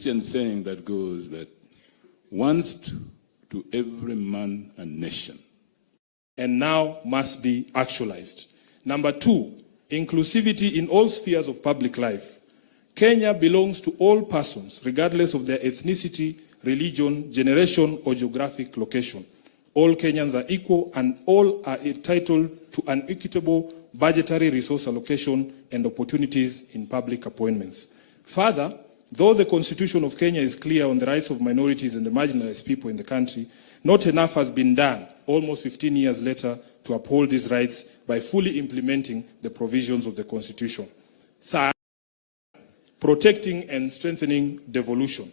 Christian saying that goes that once to every man and nation. And now must be actualized. Number 2, inclusivity in all spheres of public life. Kenya belongs to all persons, regardless of their ethnicity, religion, generation, or geographic location. All Kenyans are equal and all are entitled to an equitable budgetary resource allocation and opportunities in public appointments. Further, though the Constitution of Kenya is clear on the rights of minorities and the marginalized people in the country, not enough has been done, almost 15 years later, to uphold these rights by fully implementing the provisions of the Constitution. Third, protecting and strengthening devolution.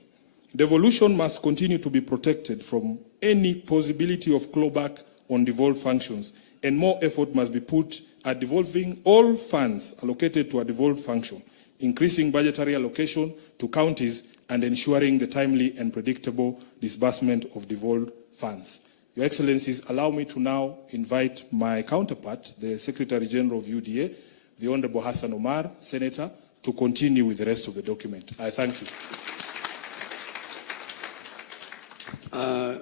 Devolution must continue to be protected from any possibility of clawback on devolved functions, and more effort must be put at devolving all funds allocated to a devolved function, increasing budgetary allocation to counties, and ensuring the timely and predictable disbursement of devolved funds. Your Excellencies, allow me to now invite my counterpart, the Secretary General of UDA, the Honorable Hassan Omar, Senator, to continue with the rest of the document. I thank you.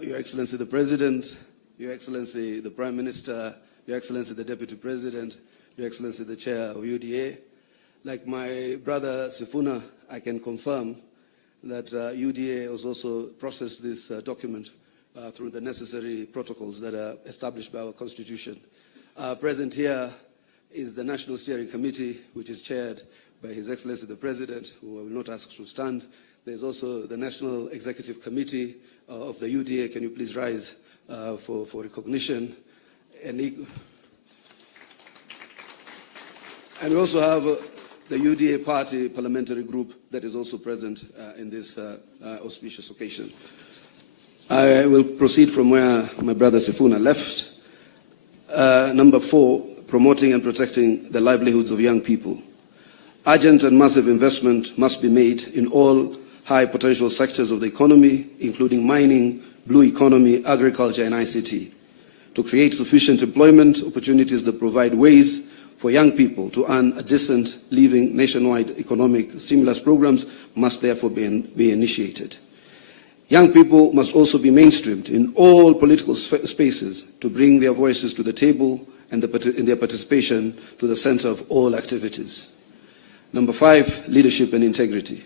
Your Excellency the President, Your Excellency the Prime Minister, Your Excellency the Deputy President, Your Excellency the Chair of UDA. Like my brother Sifuna, I can confirm that UDA has also processed this document through the necessary protocols that are established by our Constitution. Present here is the National Steering Committee, which is chaired by His Excellency the President, who I will not ask to stand. There's also the National Executive Committee of the UDA. Can you please rise for recognition? And we also have the UDA Party Parliamentary Group that is also present in this auspicious occasion. I will proceed from where my brother Sifuna left. Number 4, promoting and protecting the livelihoods of young people. Urgent and massive investment must be made in all high potential sectors of the economy, including mining, blue economy, agriculture, and ICT, to create sufficient employment opportunities that provide ways for young people to earn a decent living. Nationwide economic stimulus programs must therefore be initiated. Young people must also be mainstreamed in all political spaces to bring their voices to the table and their participation to the center of all activities. Number 5, leadership and integrity.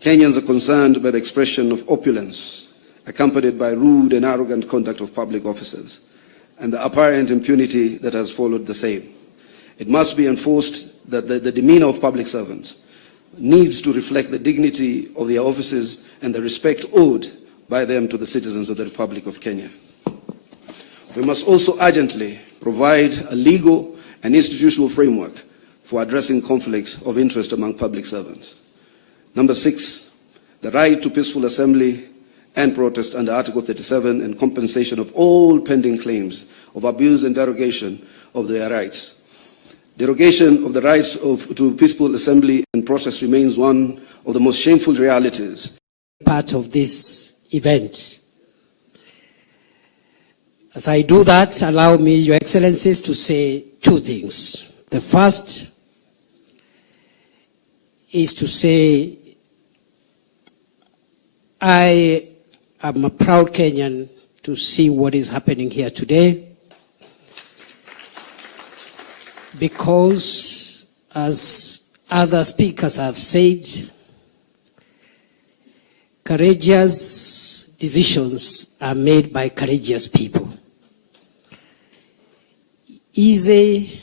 Kenyans are concerned by the expression of opulence, accompanied by rude and arrogant conduct of public officers, and the apparent impunity that has followed the same. It must be enforced that the demeanor of public servants needs to reflect the dignity of their offices and the respect owed by them to the citizens of the Republic of Kenya. We must also urgently provide a legal and institutional framework for addressing conflicts of interest among public servants. Number 6, the right to peaceful assembly and protest under Article 37 and compensation of all pending claims of abuse and derogation of their rights. Derogation of the rights to peaceful assembly and protest remains one of the most shameful realities. Part of this event. As I do that, allow me, Your Excellencies, to say 2 things. The first is to say I am a proud Kenyan to see what is happening here today, because, as other speakers have said, courageous decisions are made by courageous people. Easy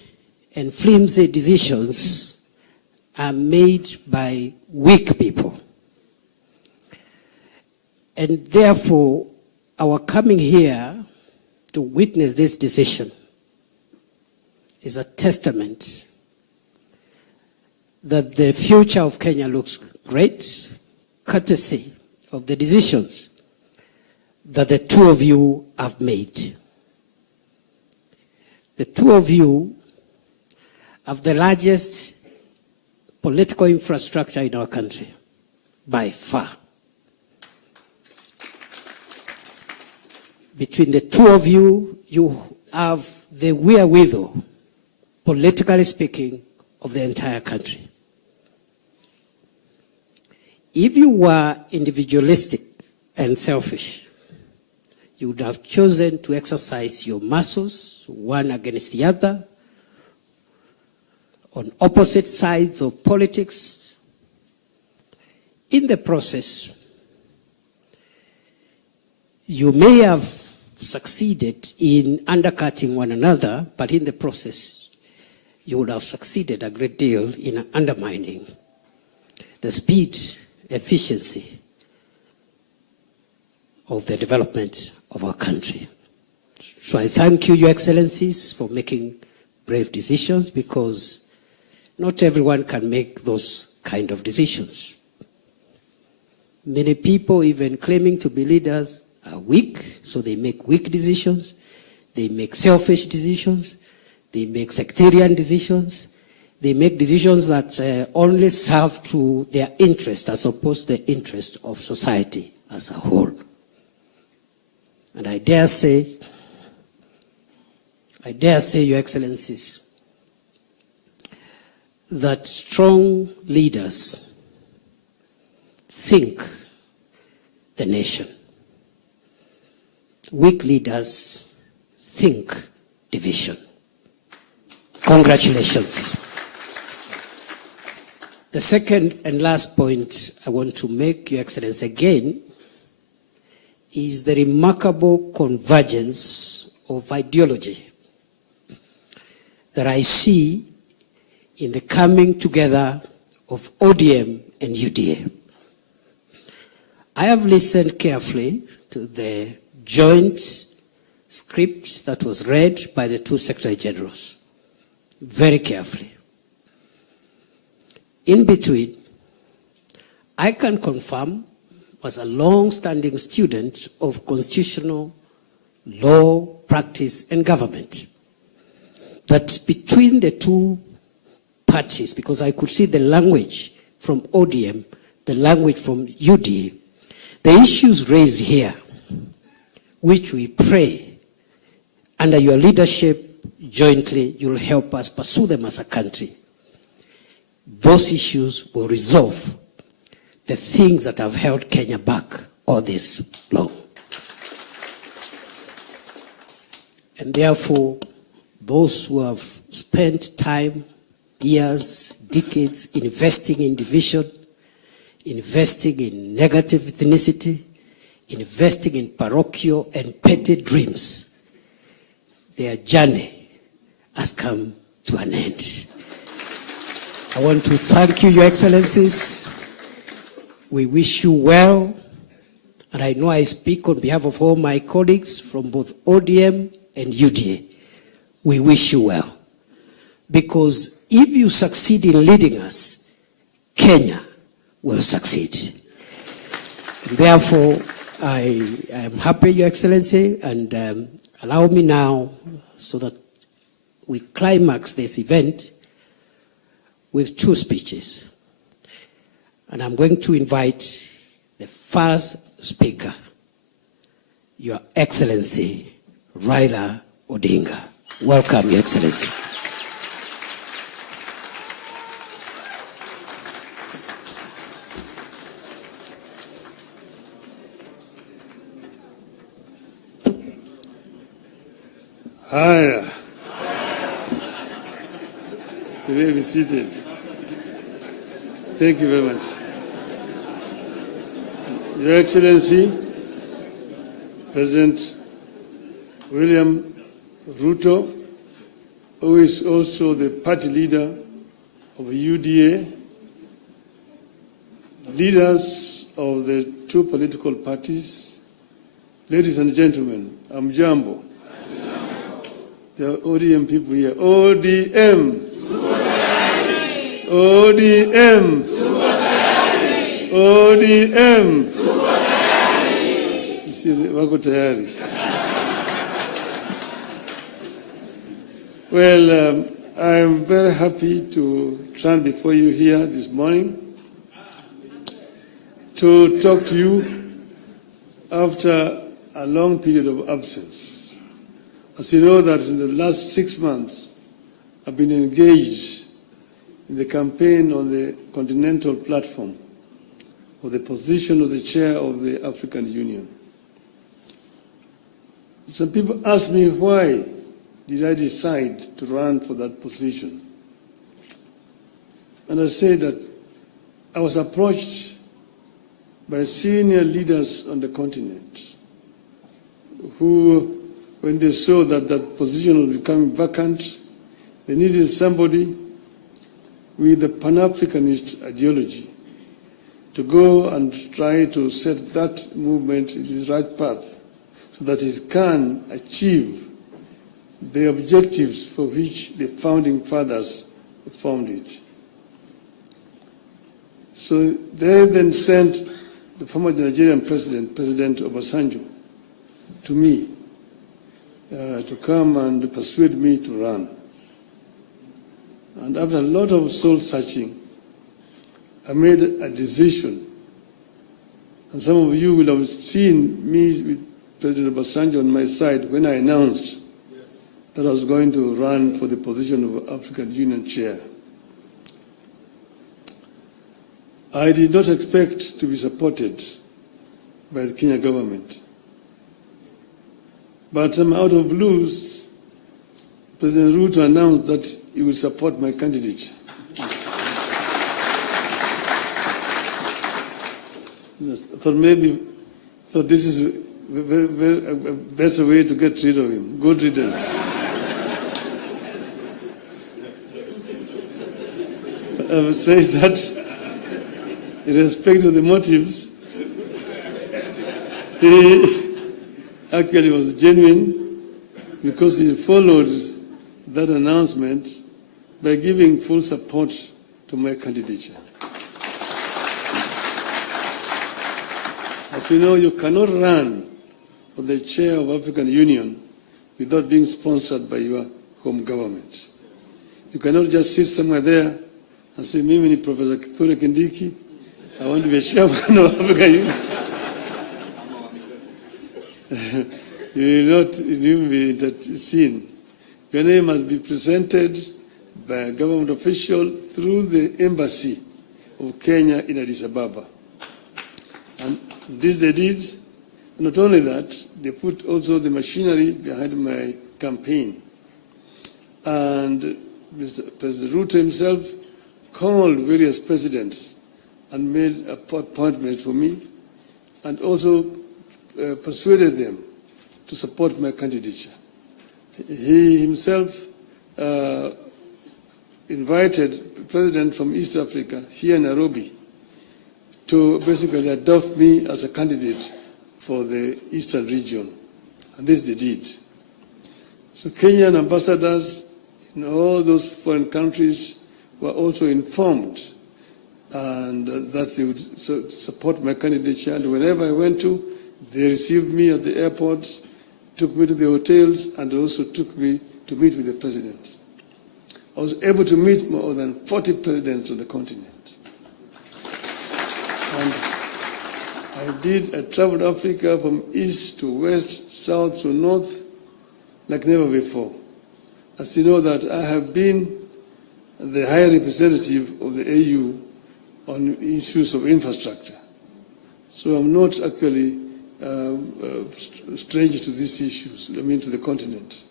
and flimsy decisions are made by weak people. And therefore, our coming here to witness this decision is a testament that the future of Kenya looks great, courtesy of the decisions that the 2 of you have made. The 2 of you have the largest political infrastructure in our country, by far. Between the 2 of you, you have the wherewithal, politically speaking, of the entire country. If you were individualistic and selfish, you would have chosen to exercise your muscles, one against the other, on opposite sides of politics. In the process, you may have succeeded in undercutting one another, but in the process, you would have succeeded a great deal in undermining the speed, efficiency of the development of our country. So I thank you, Your Excellencies, for making brave decisions, because not everyone can make those kind of decisions. Many people, even claiming to be leaders, are weak, so they make weak decisions, they make selfish decisions, they make sectarian decisions, they make decisions that only serve to their interest as opposed to the interest of society as a whole. And I dare say, Your Excellencies, that strong leaders think the nation. Weak leaders think division. Congratulations. The second and last point I want to make, Your Excellency, again, is the remarkable convergence of ideology that I see in the coming together of ODM and UDA. I have listened carefully to the joint script that was read by the two Secretary Generals, very carefully. In between, I can confirm, as a long-standing student of constitutional law, practice, and government, that between the two parties, because I could see the language from ODM, the language from UDA, the issues raised here, which we pray under your leadership jointly, you'll help us pursue them as a country. Those issues will resolve the things that have held Kenya back all this long. And therefore, those who have spent time, years, decades investing in division, investing in negative ethnicity, investing in parochial and petty dreams, their journey has come to an end. I want to thank you, Your Excellencies. We wish you well, and I know I speak on behalf of all my colleagues from both ODM and UDA. We wish you well, because if you succeed in leading us, Kenya will succeed. And therefore, I am happy, Your Excellency, and allow me now, so that we climax this event with two speeches. And I'm going to invite the first speaker, Your Excellency Raila Odinga. Welcome, Your Excellency. Hi. You may be seated. Thank you very much. Your Excellency, President William Ruto, who is also the party leader of UDA, leaders of the two political parties, ladies and gentlemen, I'm Jambo. There are ODM people here. ODM. ODM. ODM. You see, wako tayari. Well, I'm very happy to stand before you here this morning to talk to you after a long period of absence. As you know, that in the last 6 months, I've been engaged in the campaign on the continental platform for the position of the chair of the African Union. Some people ask me, why did I decide to run for that position? And I say that I was approached by senior leaders on the continent who, when they saw that that position was becoming vacant, they needed somebody with a Pan-Africanist ideology to go and try to set that movement in the right path so that it can achieve the objectives for which the founding fathers formed it. So they then sent the former Nigerian president, President Obasanjo, to me to come and persuade me to run. And after a lot of soul searching, I made a decision. And some of you will have seen me with President Obasanjo on my side when I announced that I was going to run for the position of African Union chair. I did not expect to be supported by the Kenya government. But out of blues, President Ruto announced that he would support my candidature. I thought this is a better way to get rid of him. Good riddance. I would say that in respect of the motives, he actually was genuine because he followed that announcement by giving full support to my candidature. As you know, you cannot run for the chair of African Union without being sponsored by your home government. You cannot just sit somewhere there and say, Mimi ni Professor Kithure Kindiki, I want to be a chairman of African Union. You will not be in that scene. Your name must be presented by a government official through the embassy of Kenya in Addis Ababa. And this they did. And not only that, they put also the machinery behind my campaign. And Mr. President Ruto himself called various presidents and made an appointment for me, and also persuaded them to support my candidature. He himself invited the president from East Africa here in Nairobi to basically adopt me as a candidate for the Eastern region. And this they did. So Kenyan ambassadors in all those foreign countries were also informed and that they would support my candidature. And whenever I went to, they received me at the airport, took me to the hotels, and also took me to meet with the president. I was able to meet more than 40 presidents on the continent. And I traveled Africa from east to west, south to north, like never before. As you know that I have been the high representative of the AU on issues of infrastructure. So I'm not actually strange to these issues, to the continent.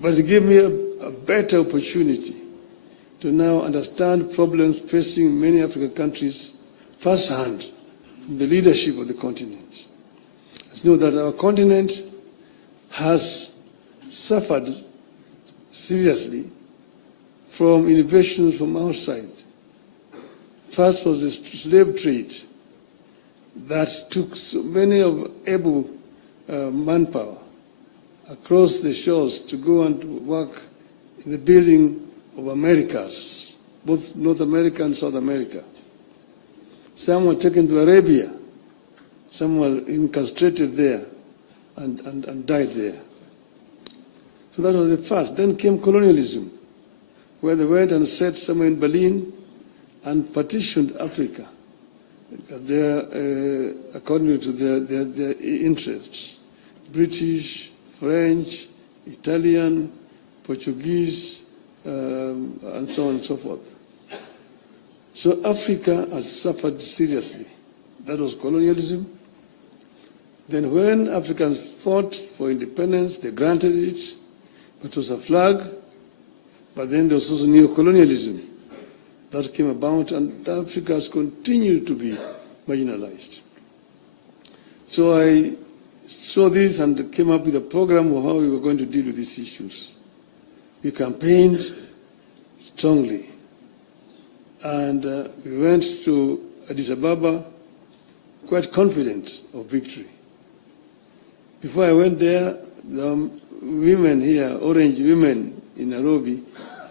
But it gave me a better opportunity to now understand problems facing many African countries firsthand from the leadership of the continent. As you know that our continent has suffered seriously from innovations from outside. First was the slave trade that took so many of able manpower across the shores to go and work in the building of Americas, both North America and South America. Some were taken to Arabia, some were incarcerated there and died there. So that was the first. Then came colonialism, where they went and set somewhere in Berlin and partitioned Africa according to their interests. British, French, Italian, Portuguese, and so on and so forth. So Africa has suffered seriously That was colonialism. Then when Africans fought for independence, they granted it, but it was a flag. But then there was also neo-colonialism that came about, and Africa has continued to be marginalized. So I saw this and came up with a program of how we were going to deal with these issues. We campaigned strongly, and we went to Addis Ababa quite confident of victory. Before I went there, the women here, Orange women in Nairobi,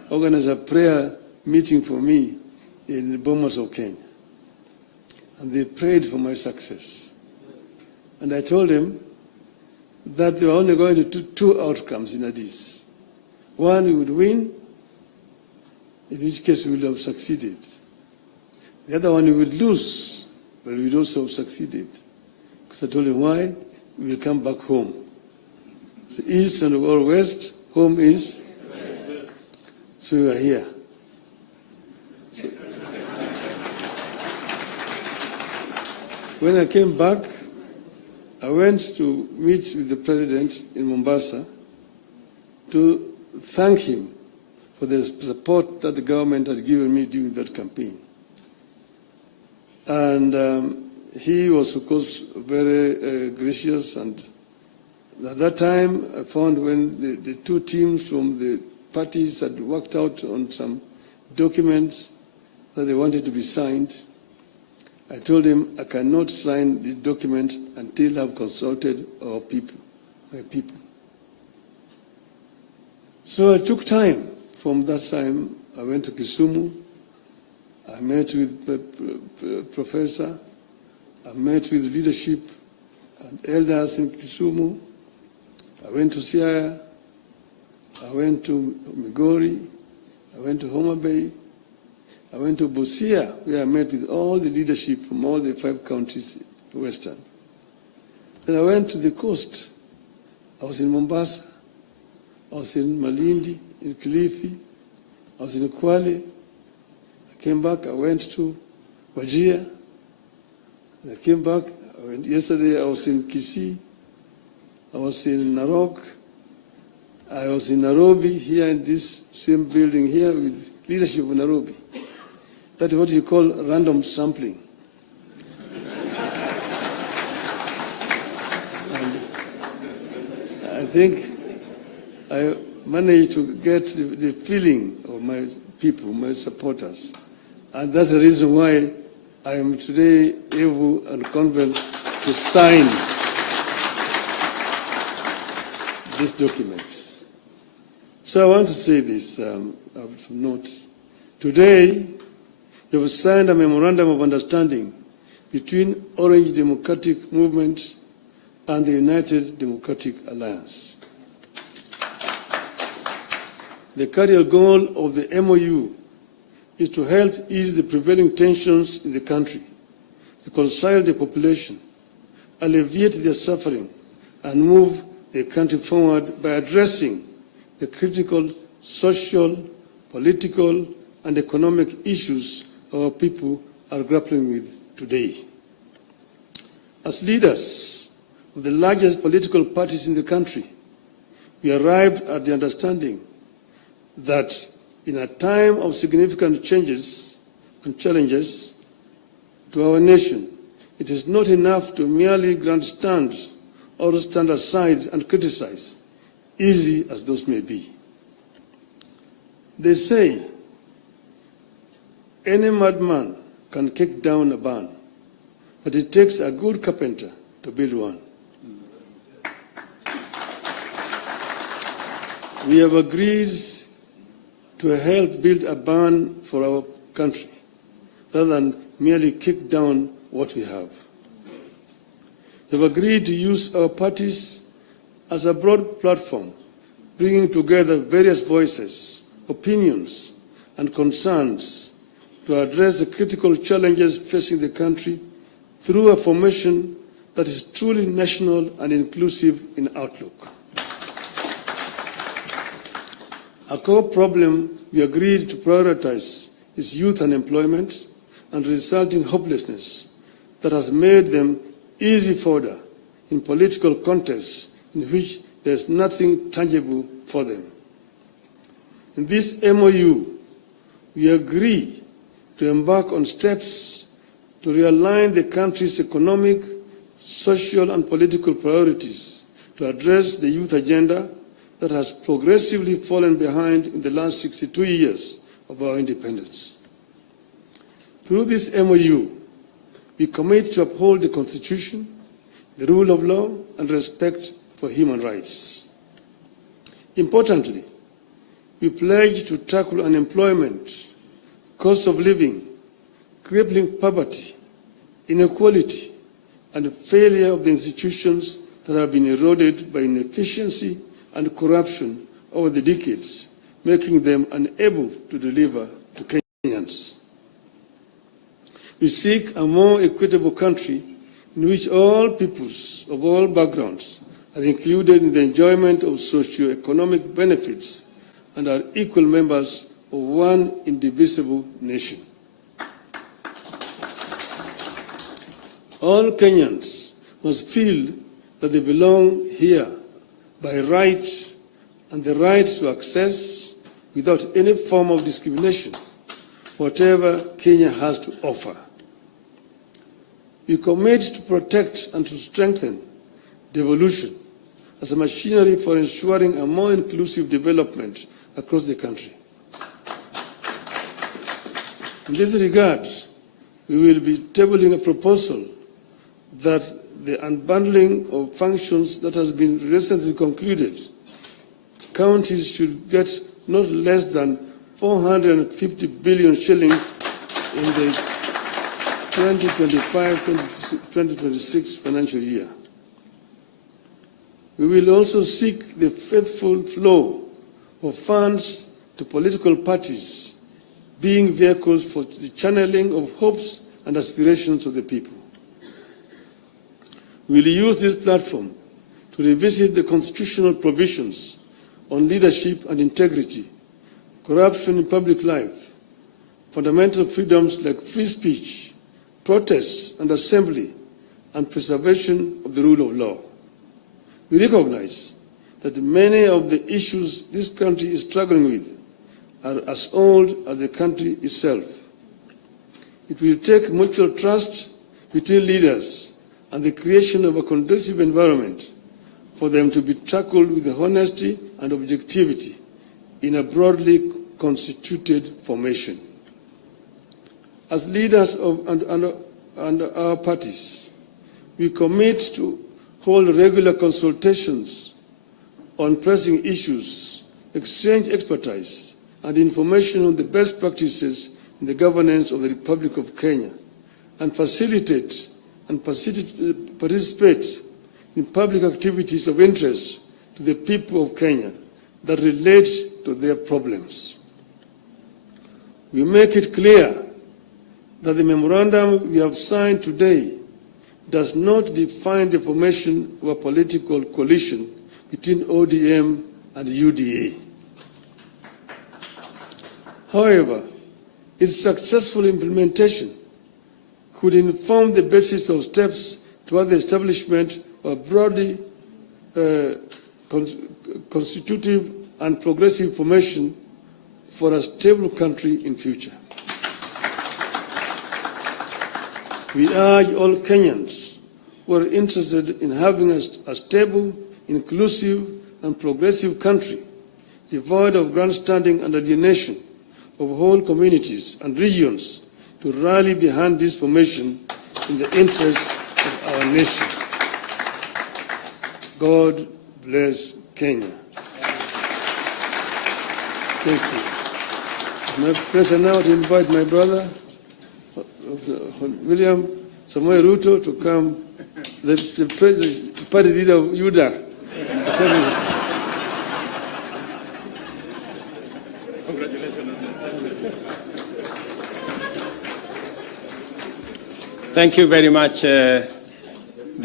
organized a prayer meeting for me in Bomas of Kenya. And they prayed for my success. And I told them that they were only going to do two outcomes in Addis. One, we would win, in which case we would have succeeded. The other one, we would lose, but we would also have succeeded. Because I told them why? We will come back home. So east and or west, home is? So we are here. So when I came back, I went to meet with the president in Mombasa to thank him for the support that the government had given me during that campaign. And he was, of course, very gracious. And at that time, I found when the two teams from the parties had worked out on some documents that they wanted to be signed, I told him I cannot sign the document until I've consulted our people, my people. So I took time. From that time, I went to Kisumu. I met with the professor. I met with leadership and elders in Kisumu. I went to Siaya. I went to Migori. I went to Homa Bay. I went to Busia, where I met with all the leadership from all the 5 counties in Western. Then I went to the coast. I was in Mombasa. I was in Malindi, in Kilifi. I was in Kwale. I came back. I went to Wajir. I came back. Yesterday I was in Kicc. I was in Narok. I was in Nairobi, here in this same building here with leadership of Nairobi. That is what you call random sampling. And I think I managed to get the feeling of my people, my supporters. And that's the reason why I am today able and confident to sign this document. So I want to say this, I have some notes. Today, we have signed a memorandum of understanding between Orange Democratic Movement and the United Democratic Alliance. The carrier goal of the MOU is to help ease the prevailing tensions in the country, reconcile the population, alleviate their suffering, and move the country forward by addressing the critical social, political, and economic issues our people are grappling with today. As leaders of the largest political parties in the country, we arrived at the understanding that in a time of significant changes and challenges to our nation, it is not enough to merely grandstand or stand aside and criticize, easy as those may be. They say, any madman can kick down a barn, but it takes a good carpenter to build one. We have agreed to help build a barn for our country, rather than merely kick down what we have. We have agreed to use our parties as a broad platform, bringing together various voices, opinions, and concerns to address the critical challenges facing the country through a formation that is truly national and inclusive in outlook. A core problem we agreed to prioritize is youth unemployment and resulting hopelessness, that has made them easy fodder in political contests in which there is nothing tangible for them. In this MOU, we agree to embark on steps to realign the country's economic, social, and political priorities to address the youth agenda that has progressively fallen behind in the last 62 years of our independence. Through this MOU, we commit to uphold the Constitution, the rule of law, and respect for human rights. Importantly, we pledge to tackle unemployment, cost of living, crippling poverty, inequality, and the failure of the institutions that have been eroded by inefficiency and corruption over the decades, making them unable to deliver to Kenyans. We seek a more equitable country in which all peoples of all backgrounds are included in the enjoyment of socio-economic benefits and are equal members of one indivisible nation. All Kenyans must feel that they belong here by right and the right to access, without any form of discrimination, whatever Kenya has to offer. We commit to protect and to strengthen devolution as a machinery for ensuring a more inclusive development across the country. In this regard, we will be tabling a proposal that the unbundling of functions that has been recently concluded, counties should get not less than 450 billion shillings in the 2025-2026 financial year. We will also seek the faithful flow of funds to political parties, being vehicles for the channeling of hopes and aspirations of the people. We will use this platform to revisit the constitutional provisions on leadership and integrity, corruption in public life, fundamental freedoms like free speech, protest and assembly, and preservation of the rule of law. We recognize that many of the issues this country is struggling with are as old as the country itself. It will take mutual trust between leaders and the creation of a conducive environment for them to be tackled with honesty and objectivity in a broadly constituted formation. As leaders of and our parties, we commit to hold regular consultations on pressing issues, exchange expertise and information on the best practices in the governance of the Republic of Kenya, and facilitate and participate in public activities of interest to the people of Kenya that relate to their problems. We make it clear that the memorandum we have signed today does not define the formation of a political coalition between ODM and UDA. However, its successful implementation could inform the basis of steps toward the establishment of a broadly constitutive and progressive formation for a stable country in future. We urge all Kenyans who are interested in having a stable, inclusive, and progressive country, devoid of grandstanding and alienation of whole communities and regions, to rally behind this formation in the interest of our nation. God bless Kenya. Thank you. My pleasure now to invite my brother, William Samoei Ruto, to come, the party leader of UDA. Thank you very much, the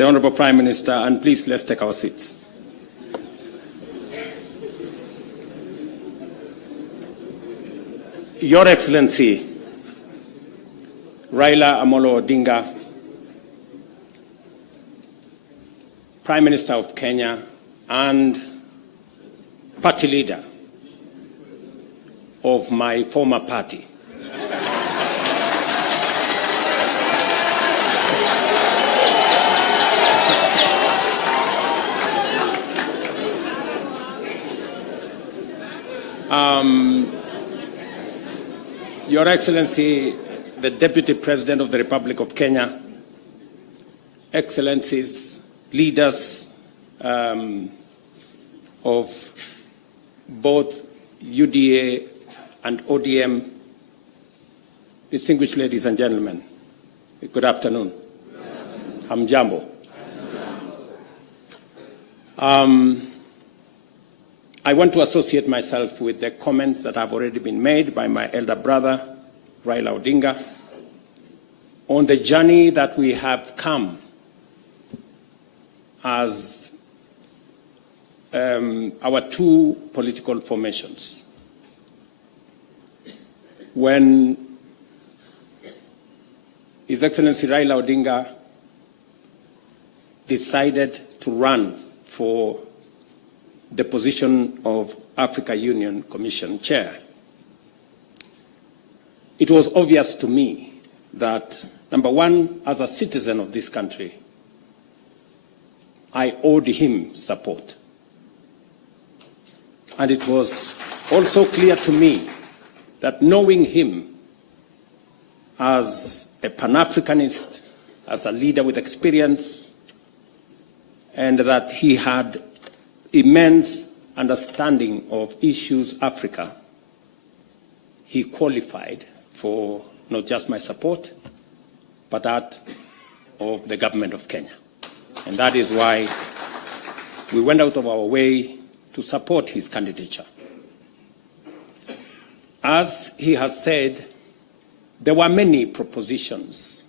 Honorable Prime Minister, and please let's take our seats. Your Excellency, Raila Amolo Odinga, Prime Minister of Kenya and party leader of my former party. Your Excellency, the Deputy President of the Republic of Kenya, Excellencies, leaders of both UDA and ODM, distinguished ladies and gentlemen, good afternoon. Hamjambo. I want to associate myself with the comments that have already been made by my elder brother, Raila Odinga, on the journey that we have come as our two political formations. When His Excellency Raila Odinga decided to run for the position of Africa Union Commission Chair, it was obvious to me that, number one, as a citizen of this country, I owed him support. And it was also clear to me that knowing him as a Pan-Africanist, as a leader with experience, and that he had immense understanding of issues Africa, he qualified for not just my support, but that of the government of Kenya. And that is why we went out of our way to support his candidature. As he has said, there were many propositions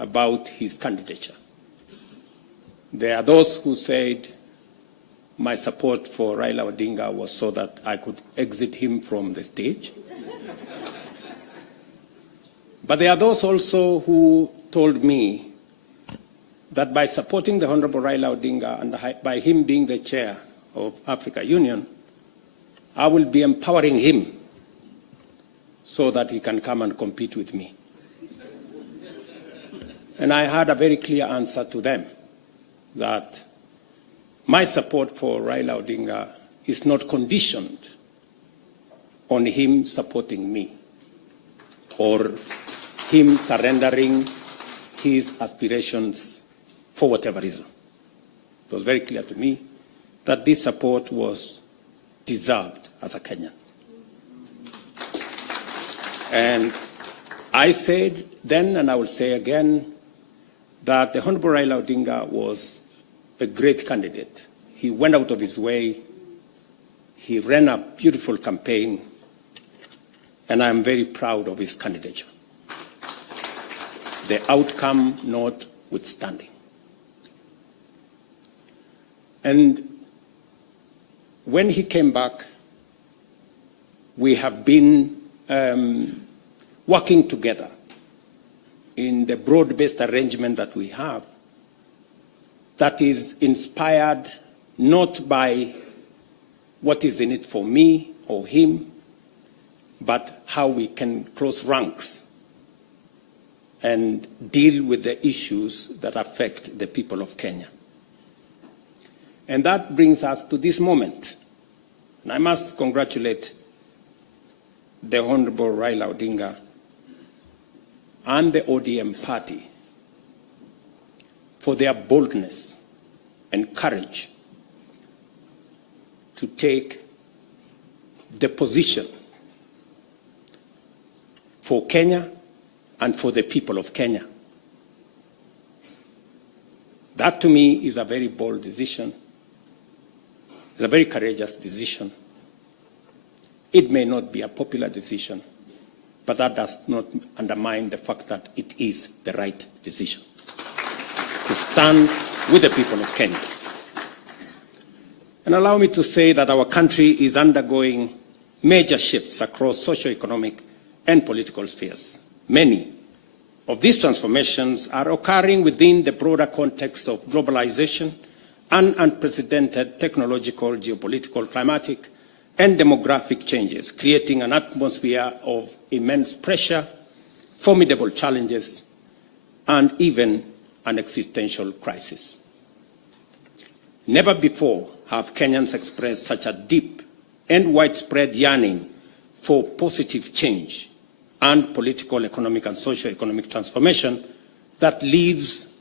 about his candidature. There are those who said my support for Raila Odinga was so that I could exit him from the stage. But there are those also who told me that by supporting the Honorable Raila Odinga and by him being the chair of Africa Union, I will be empowering him so that he can come and compete with me. And I had a very clear answer to them, that my support for Raila Odinga is not conditioned on him supporting me or him surrendering his aspirations for whatever reason. It was very clear to me that this support was deserved as a Kenyan. And I said then, and I will say again, that the Honorable Raila Odinga was a great candidate. He went out of his way. He ran a beautiful campaign, and I'm very proud of his candidature. The outcome notwithstanding. And when he came back, we have been working together in the broad-based arrangement that we have, that is inspired not by what is in it for me or him, but how we can close ranks and deal with the issues that affect the people of Kenya. And that brings us to this moment. And I must congratulate the Honorable Raila Odinga and the ODM party for their boldness and courage to take the position for Kenya and for the people of Kenya. That to me is a very bold decision. It's a very courageous decision. It may not be a popular decision, but that does not undermine the fact that it is the right decision to stand with the people of Kenya. And allow me to say that our country is undergoing major shifts across socio-economic and political spheres. Many of these transformations are occurring within the broader context of globalization and unprecedented technological, geopolitical, climatic, and demographic changes, creating an atmosphere of immense pressure, formidable challenges, and even an existential crisis. Never before have Kenyans expressed such a deep and widespread yearning for positive change and political, economic, and socio-economic transformation that leaves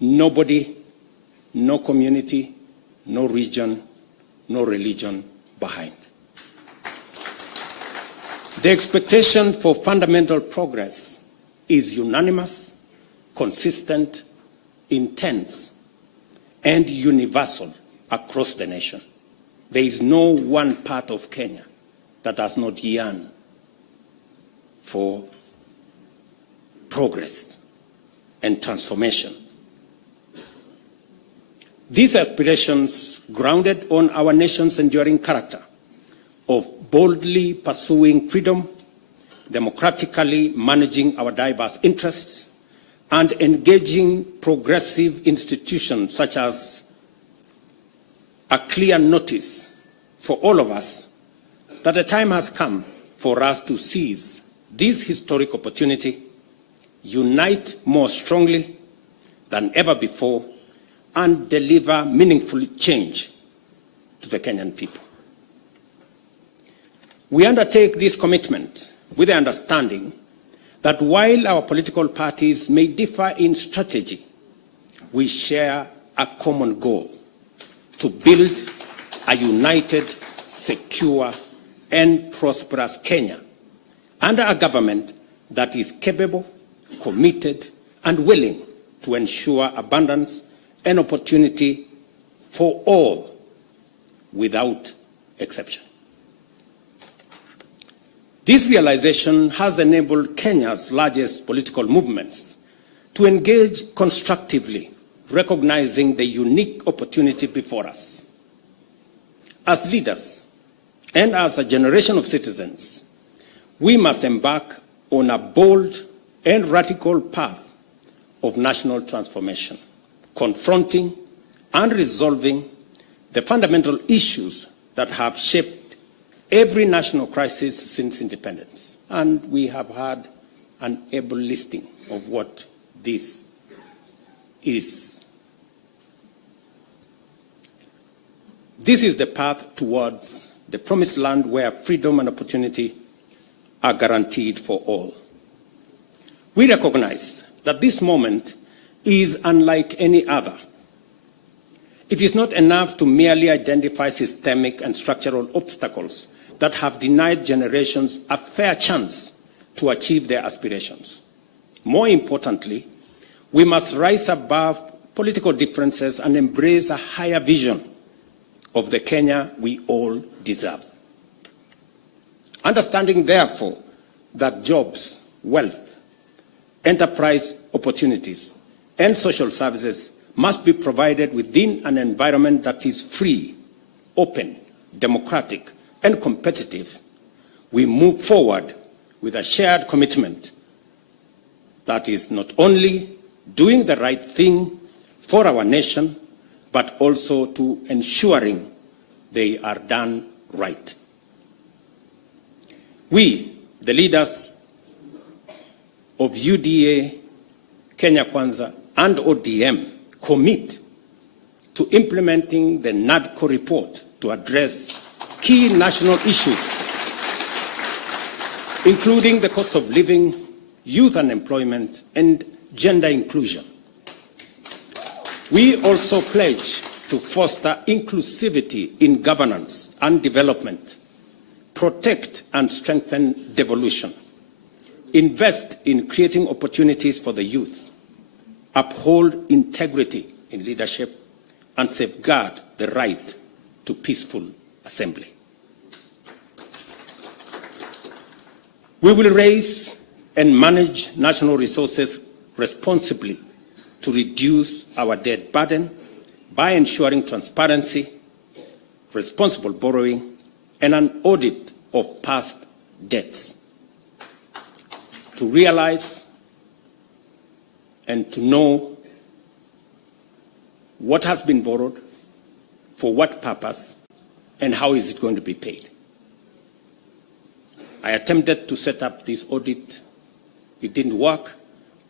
nobody, no community, no region, no religion behind. The expectation for fundamental progress is unanimous, consistent, intense, and universal across the nation. There is no one part of Kenya that does not yearn for progress and transformation. These aspirations, grounded on our nation's enduring character of boldly pursuing freedom, democratically managing our diverse interests, and engaging progressive institutions such as a clear notice for all of us that the time has come for us to seize this historic opportunity, unite more strongly than ever before, and deliver meaningful change to the Kenyan people. We undertake this commitment with the understanding that while our political parties may differ in strategy, we share a common goal: to build a united, secure, and prosperous Kenya under a government that is capable, committed, and willing to ensure abundance and opportunity for all without exception. This realization has enabled Kenya's largest political movements to engage constructively, recognizing the unique opportunity before us. As leaders and as a generation of citizens, we must embark on a bold and radical path of national transformation, confronting and resolving the fundamental issues that have shaped every national crisis since independence. And we have had an able listing of what this is. This is the path towards the promised land where freedom and opportunity are guaranteed for all. We recognize that this moment is unlike any other. It is not enough to merely identify systemic and structural obstacles that have denied generations a fair chance to achieve their aspirations. More importantly, we must rise above political differences and embrace a higher vision of the Kenya we all deserve. Understanding, therefore, that jobs, wealth, enterprise opportunities, and social services must be provided within an environment that is free, open, democratic, and competitive, we move forward with a shared commitment that is not only doing the right thing for our nation, but also to ensuring they are done right. We, the leaders of UDA, Kenya Kwanza, and ODM, commit to implementing the NADCO report to address key national issues, including the cost of living, youth unemployment, and gender inclusion. We also pledge to foster inclusivity in governance and development, protect and strengthen devolution, invest in creating opportunities for the youth, uphold integrity in leadership, and safeguard the right to peaceful assembly. We will raise and manage national resources responsibly to reduce our debt burden by ensuring transparency, responsible borrowing, and an audit of past debts. To realize and to know what has been borrowed, for what purpose, and how is it going to be paid. I attempted to set up this audit. It didn't work.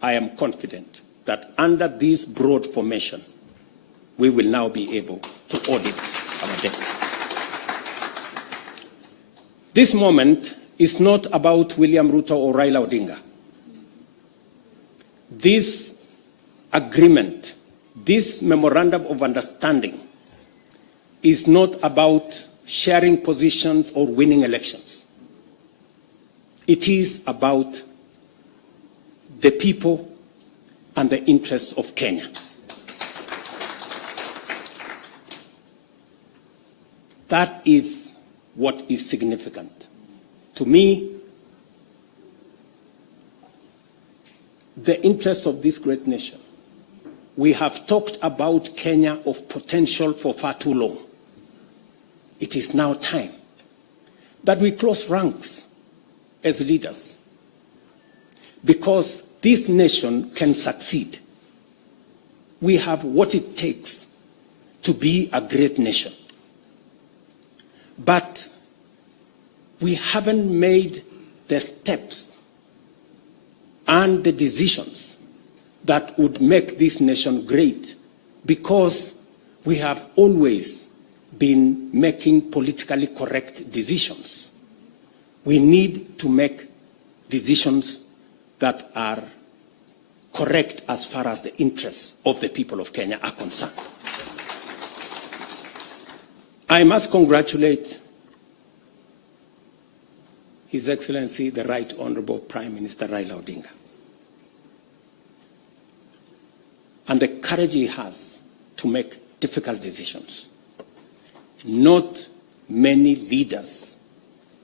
I am confident that under this broad formation, we will now be able to audit our debts. This moment is not about William Ruto or Raila Odinga. This agreement, this memorandum of understanding is not about sharing positions or winning elections. It is about the people and the interests of Kenya. That is what is significant. To me, the interests of this great nation. We have talked about Kenya of potential for far too long. It is now time that we close ranks as leaders, because this nation can succeed. We have what it takes to be a great nation. But we haven't made the steps and the decisions that would make this nation great, because we have always been making politically correct decisions. We need to make decisions that are correct as far as the interests of the people of Kenya are concerned. I must congratulate His Excellency, the Right Honorable Prime Minister Raila Odinga, and the courage he has to make difficult decisions. Not many leaders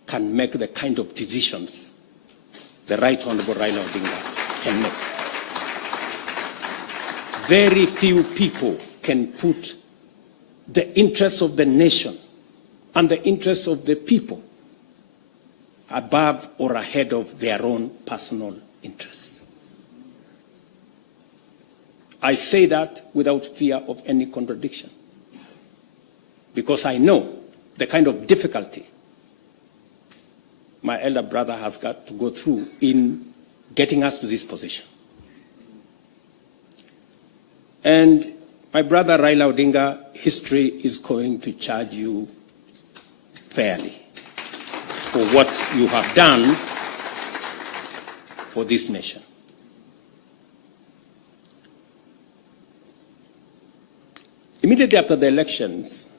can make the kind of decisions the Right Honorable Raila Odinga can make. Very few people can put the interests of the nation and the interests of the people above or ahead of their own personal interests. I say that without fear of any contradiction, because I know the kind of difficulty my elder brother has got to go through in getting us to this position. And my brother Raila Odinga, history is going to charge you fairly for what you have done for this nation. Immediately after the elections,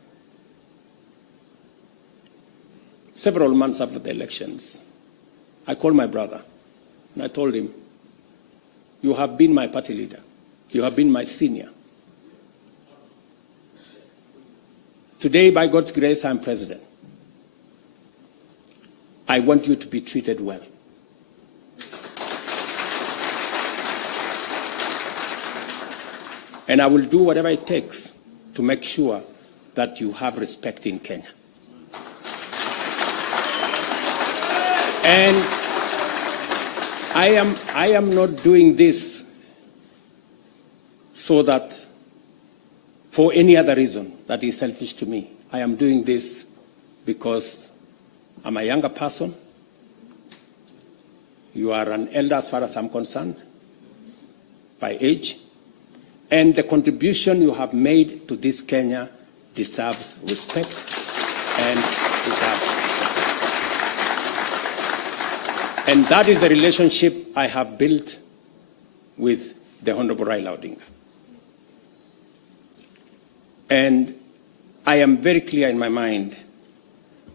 several months after the elections, I called my brother and I told him, you have been my party leader. You have been my senior. Today, by God's grace, I'm president. I want you to be treated well. And I will do whatever it takes to make sure that you have respect in Kenya. And I am not doing this so that for any other reason that is selfish to me. I am doing this because I'm a younger person. You are an elder as far as I'm concerned, by age. And the contribution you have made to this Kenya deserves respect and deserves respect. And that is the relationship I have built with the Honorable Raila Odinga. And I am very clear in my mind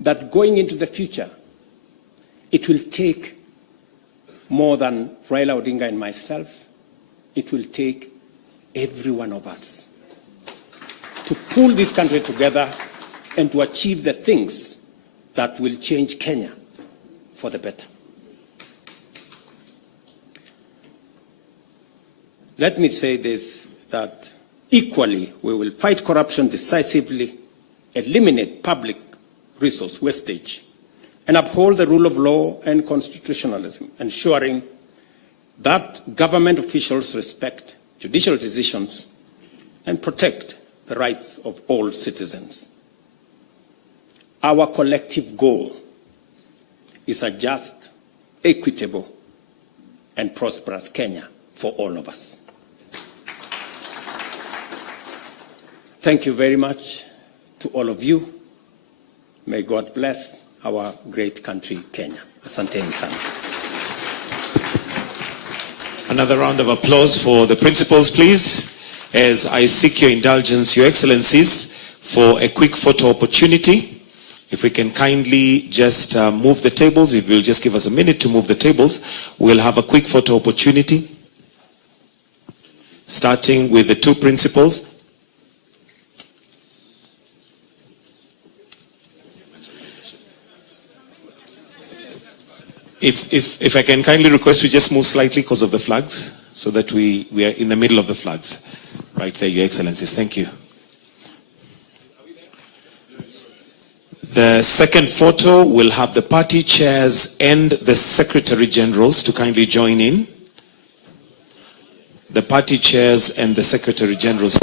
that going into the future, it will take more than Raila Odinga and myself. It will take every one of us to pull this country together and to achieve the things that will change Kenya for the better. Let me say this, that equally, we will fight corruption decisively, eliminate public resource wastage, and uphold the rule of law and constitutionalism, ensuring that government officials respect judicial decisions and protect the rights of all citizens. Our collective goal is a just, equitable, and prosperous Kenya for all of us. Thank you very much to all of you. May God bless our great country, Kenya. Asanteni sana. Another round of applause for the principals, please, as I seek your indulgence, Your Excellencies, for a quick photo opportunity. If we can kindly just move the tables, if you'll just give us a minute to move the tables, we'll have a quick photo opportunity, starting with the two principals. If I can kindly request you just move slightly because of the flags, so that we are in the middle of the flags. Right there, Your Excellencies. Thank you. The second photo will have the party chairs and the Secretary Generals to kindly join in. The party chairs and the Secretary Generals.